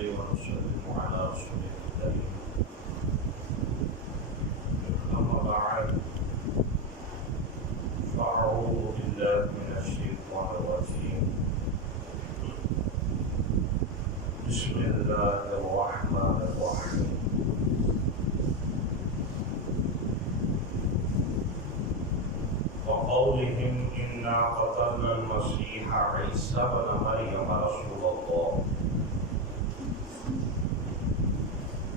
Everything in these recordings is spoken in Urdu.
ونصلي ونسلم على رسوله الكريم أما بعد فأعوذ بالله من الشيطان الرجيم بسم الله الرحمن الرحيم وقولهم إنا قتلنا المسيح عيسى ابن مريم رسول الله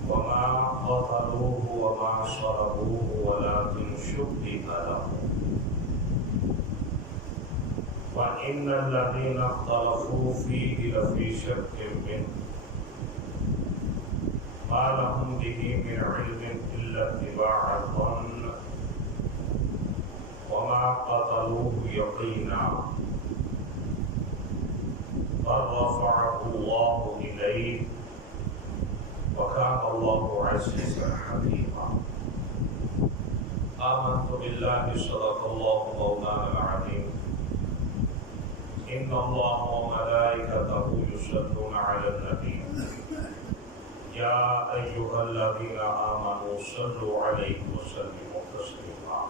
وما قتلوه وما صلبوه ولكن شبه له وإن الذين اختلفوا فيه لفي شك منه ما لهم به من علم إلا اتباع الظن وما قتلوه يقينا بل رفعه الله إليه وكان الله عزيزا حكيما آمنت بالله صدق الله مولانا العظيم إن الله وملائكته يصلون على النبي يا أيها الذين آمنوا صلوا عليه وسلموا تسليما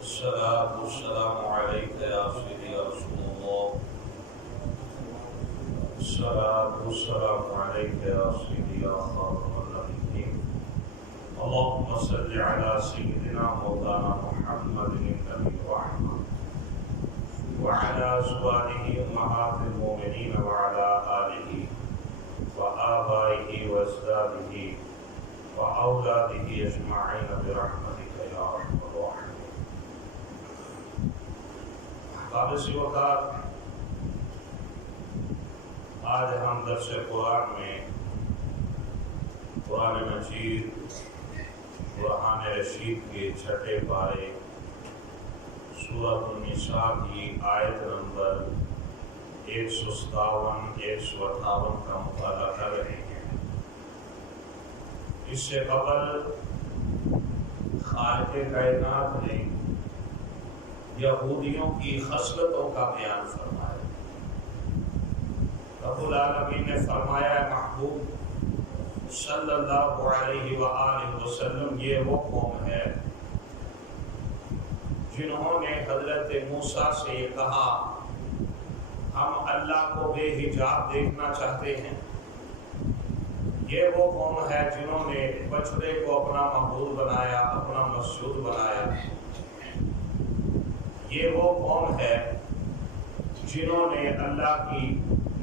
الصلاة والسلام عليك يا سيدي يا رسول الله الصلاة والسلام عليك يا سيدي يا خاتم النبيين اللهم صل على سيدنا مولانا محمد النبي الرحمة وعلى أزواجه أمهات المؤمنين وعلى آله وآبائه وأجداده وأولاده أجمعين برحمتك يا أرحم الراحمين. احباب وقار آج ہم درس قرآن میں قرآن مجید قرآن رشید کے چھٹے پارے سورۃ النساء کی آیت نمبر 157-158 کا مطالعہ کر رہے ہیں. اس سے قبل خالق کائنات نے یہودیوں کی خصلتوں کا بیان فرمایا. رب العالمین نے فرمایا محبوب صلی اللہ علیہ وآلہ وسلم یہ وہ قوم ہے جنہوں نے حضرت موسیٰ سے یہ کہا ہم اللہ کو بے حجاب دیکھنا چاہتے ہیں. یہ وہ قوم ہے جنہوں نے بچڑے کو اپنا معبود بنایا, اپنا مسجود بنایا. یہ وہ قوم ہے جنہوں نے اللہ کی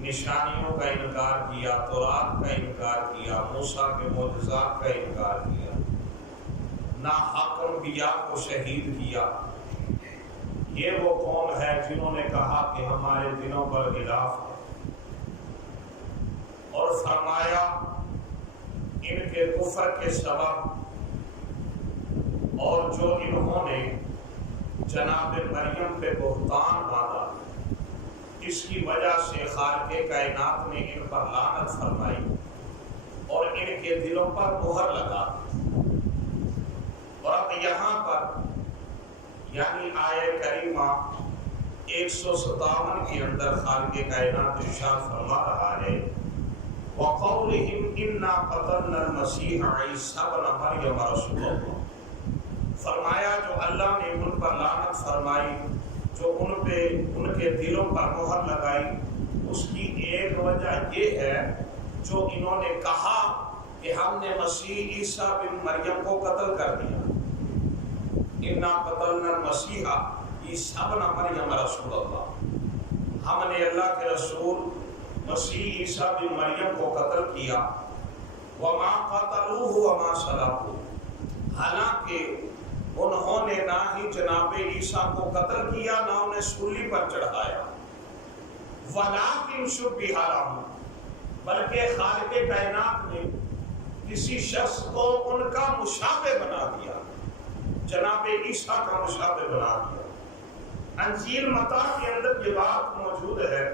نشانیوں کا انکار کیا, تورات کا انکار کیا, موسیٰ کے معجزات کا انکار کیا, ناحق انبیاء کو شہید کیا. یہ وہ قوم ہے جنہوں نے کہا کہ ہمارے دنوں پر غلاف ہے, اور فرمایا ان کے کفر کے سبب اور جو انہوں نے جناب مریم پہ بہتان باندھا اس کی وجہ سے خالق کائنات نے ان پر لعنت فرمائی اور ان کے دلوں پر مہر لگا. اور اب یہاں پر یعنی آیہ کریمہ 157 کے اندر خالق کائنات ارشاد فرما رہا ہے وَقَوْلِهِمْ إِنَّا قَتَلْنَا الْمَسِيحَ عِيسَى ابْنَ مَرْيَمَ رَسُولَ اللَّهِ. فرمایا جو اللہ نے ان پر لعنت فرمائی, جو ان کے دلوں پر مہر لگائی, اس کی ایک وجہ یہ ہے جو انہوں نے کہا کہ ہم نے مسیح عیسیٰ بن مریم کو قتل کر دیا. اِنَّا قَتَلْنَا الْمَسِيحَ عِيسَى ابْنَ مَرْيَمَ رَسُولَ اللَّهِ. ہم نے اللہ کے رسول مسیح عیسیٰ بن مریم کو قتل کیا. وَمَا قَتَلُوهُ وَمَا صَلَبُوهُ. حالانکہ انہوں نے نہ ہی جناب عیسیٰ کو قتل کیا نہ انہیں سولی پر چڑھایا. وَلَٰكِنْ شُبِّهَ لَهُ. بلکہ خالق کائنات نے کسی شخص کو ان کا مشابہ بنا دیا, جناب عیسیٰ کا مشابہ بنا دیا. انجیل متی کے اندر یہ بات موجود ہے.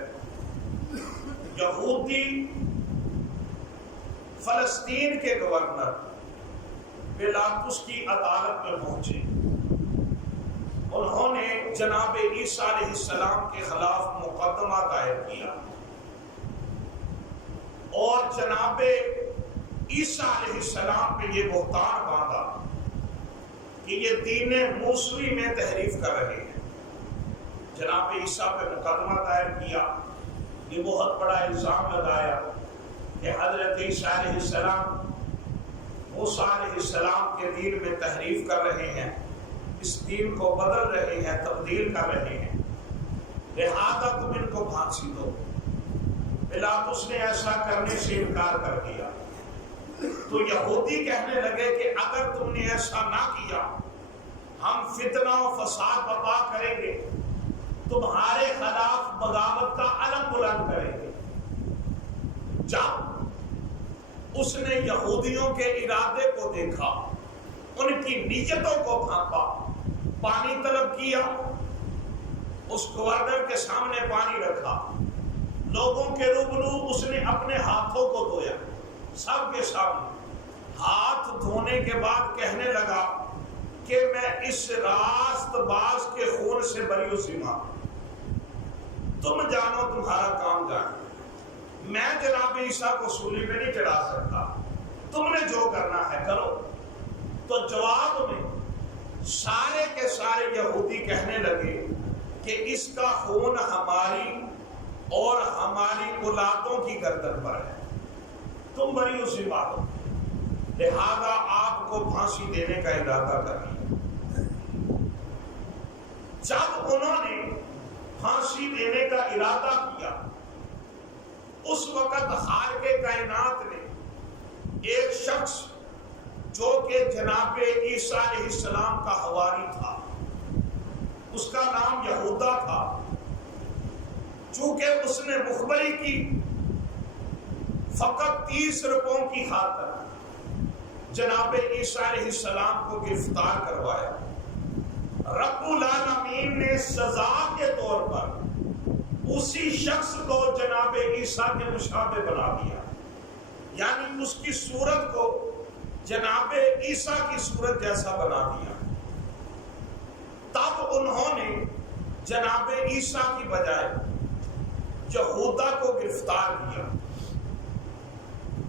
یہودی فلسطین کے گورنر پلاطس کی عدالت میں پہنچے. انہوں نے جناب عیسیٰ علیہ السلام کے خلاف مقدمہ دائر کیا اور جناب عیسیٰ علیہ السلام پہ یہ بہتان باندھا کہ یہ دین موسوی میں تحریف کر رہے ہیں۔ جناب عیسیٰ پہ مقدمہ دائر کیا، یہ بہت بڑا الزام لگایا کہ حضرت عیسیٰ علیہ السلام موسیٰ علیہ السلام کے دین میں تحریف کر رہے ہیں، اس دین کو بدل رہے ہیں، تبدیل کر رہے ہیں، لہذا تم ان کو پھانسی دو۔ پلاطس نے ایسا کرنے سے انکار کر دیا تو یہودی کہنے لگے کہ اگر تم نے ایسا نہ کیا ہم فتنہ و فساد برپا کریں گے، تمہارے خلاف بغاوت کا علم بلند کریں گے۔ جب اس نے یہودیوں کے ارادے کو دیکھا، ان کی نیتوں کو بھانپا، پانی طلب کیا، اس گورنر کے سامنے پانی رکھا، لوگوں کے روبرو اس نے اپنے ہاتھوں کو دھویا، سب کے سامنے ہاتھ دھونے کے بعد کہنے لگا کہ میں اس راست باز کے خون سے بری ذمہ، تم جانو تمہارا کام جانو، میں جناب عیسیٰ کو صلیب پہ نہیں چڑھا سکتا، تم نے جو کرنا ہے کرو۔ تو جواب میں سارے کے سارے یہودی کہنے لگے کہ اس کا خون ہماری اور ہماری اولادوں کی گردن پر ہے، تم بری اسی بات ہو، لہذا آپ کو پھانسی دینے کا ارادہ کر لیا۔ جب انہوں نے پھانسی دینے کا ارادہ کیا، اس وقت خالق کائنات نے ایک شخص جو کہ جناب عیسیٰ علیہ السلام کا حواری تھا، اس کا نام یہودا تھا، چونکہ اس نے مخبری کی فقط 30 روپوں کی خاطر جناب عیسیٰ علیہ السلام کو گرفتار کروایا، رب العالمین نے سزا کے طور پر اسی شخص کو جناب عیسیٰ کے مشابہ بنا دیا، یعنی اس کی صورت کو جناب عیسیٰ کی صورت جیسا بنا دیا۔ تب انہوں نے جناب عیسیٰ کی بجائے یہودا کو گرفتار کیا،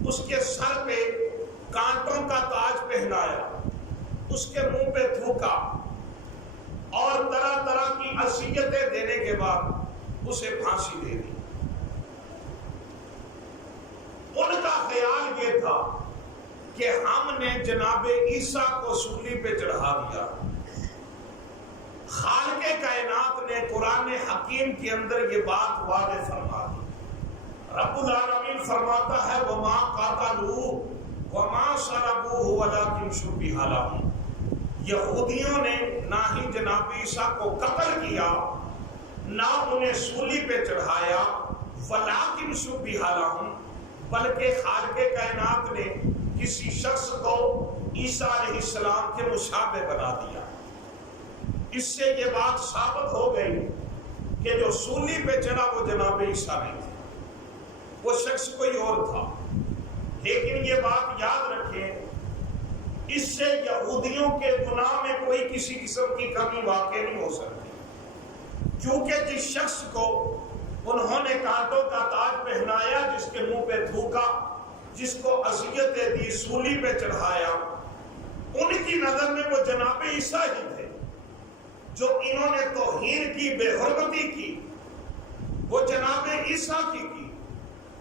اس کے سر پہ کانٹوں کا تاج پہنایا، اس کے منہ پہ تھوکا اور طرح طرح کی اذیتیں دینے کے بعد اسے پھانسی دے دی۔ ان کا خیال یہ تھا کہ ہم نے جناب عیسیٰ کو صلیب پہ چڑھا دیا۔ خالق کائنات نے قرآن حکیم کے اندر یہ بات واضح فرما دی۔ رب العالمین فرماتا ہے وَمَا قَتَلُوهُ وَمَا صَلَبُوهُ وَلَكِنْ شُبِّهَ لَهُمْ، یہودیوں نے نہ ہی جناب عیسیٰ کو قتل کیا، نہ انہیں صلیب پہ چڑھایا، وَلَكِنْ شُبِّهَ لَهُمْ، بلکہ خالق کائنات نے کسی شخص کو عیسیٰ علیہ السلام کے مشابہ بنا دیا۔ اس سے یہ بات ثابت ہو گئی کہ جو صلیب پہ چڑھا وہ جناب عیسیٰ نہیں تھے، وہ شخص کوئی اور تھا۔ لیکن یہ بات یاد رکھیں، اس سے یہودیوں کے گناہ میں کوئی کسی قسم کی کمی واقع نہیں ہو سکتی، کیونکہ جس شخص کو انہوں نے کانٹوں کا تاج پہنایا، جس کے منہ پہ تھوکا، جس کو اذیتیں دی، صلیب پہ چڑھایا، ان کی نظر میں وہ جناب عیسیٰ ہی تھے۔ جو انہوں نے توہین کی، بے حرمتی کی، وہ جناب عیسیٰ کی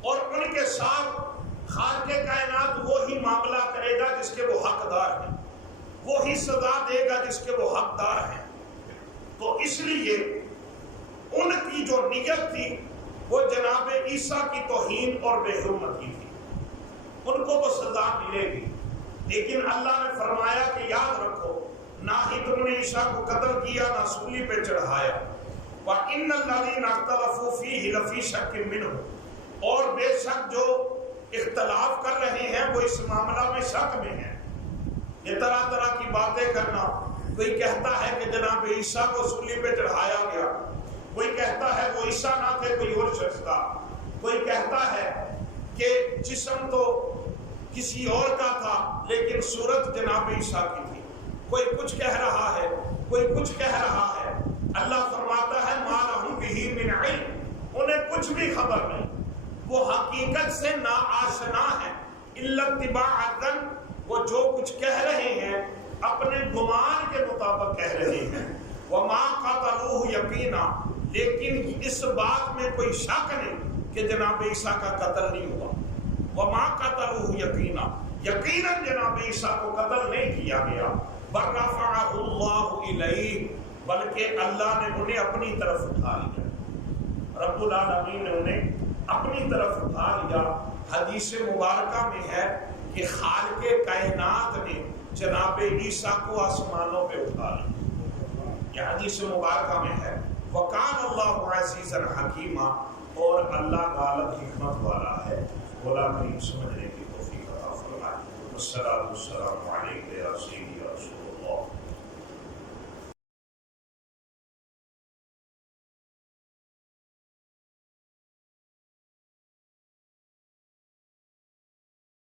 اور ان کے ساتھ خالق کائنات وہی معاملہ کرے گا جس کے وہ حقدار ہیں، وہی سزا دے گا جس کے وہ حقدار ہیں۔ تو اس لیے ان کی جو نیت تھی وہ جناب عیسیٰ کی توہین اور بے حرمتی تھی، ان کو وہ سزا ملے گی۔ لیکن اللہ نے فرمایا کہ یاد رکھو، نہ ہی تم نے عیسیٰ کو قتل کیا، نہ صلیب پہ چڑھایا، وَإِنَّ الَّذِينَ اخْتَلَفُوا فِيهِ لَفِي شَكٍّ مِّنْهُ، اور بے شک جو اختلاف کر رہے ہیں وہ اس معاملہ میں شک میں ہیں۔ یہ طرح طرح کی باتیں کرنا، کوئی کہتا ہے کہ جناب عیسیٰ کو صلیب پہ چڑھایا گیا، کوئی کہتا ہے وہ عیسیٰ نہ تھے، کوئی اور شخص تھا، کوئی کہتا ہے کہ جسم تو کسی اور کا تھا لیکن صورت جناب عیسیٰ کی تھی، کوئی کچھ کہہ رہا ہے، کوئی کچھ کہہ رہا ہے۔ اللہ بھی خبر نہیں، وہ حقیقت سے نا آشنا ہے، الا اتباعاً، وہ جو کچھ کہہ رہے ہیں اپنے گمان کے مطابق کہہ رہے ہیں، وما قتلوہ یقینا، لیکن اس بات میں کوئی شک نہیں کہ جناب عیسیٰ کا قتل نہیں ہوا، وما قتلوہ یقینا، یقیناً جناب عیسیٰ کو قتل نہیں کیا گیا، بل رفعہ اللہ الیہ، بلکہ اللہ نے انہیں اپنی طرف اٹھا لیا، رب العالمین نے انہیں اپنی طرف اٹھا لیا۔ حدیث مبارکہ میں ہے کہ خالق کائنات نے جناب عیسیٰ کو آسمانوں پہ اٹھا لیا، یہ حدیث مبارکہ میں ہے، وَقَانَ اللَّهُ عَزِيزًا حَكِيمًا، اور اللہ غالب حکمت والا ہے۔ مولا کریم سمجھنے کی توفیق عطا فرمائے۔ والصلاۃ والسلام علیک یا سیدی یا رسول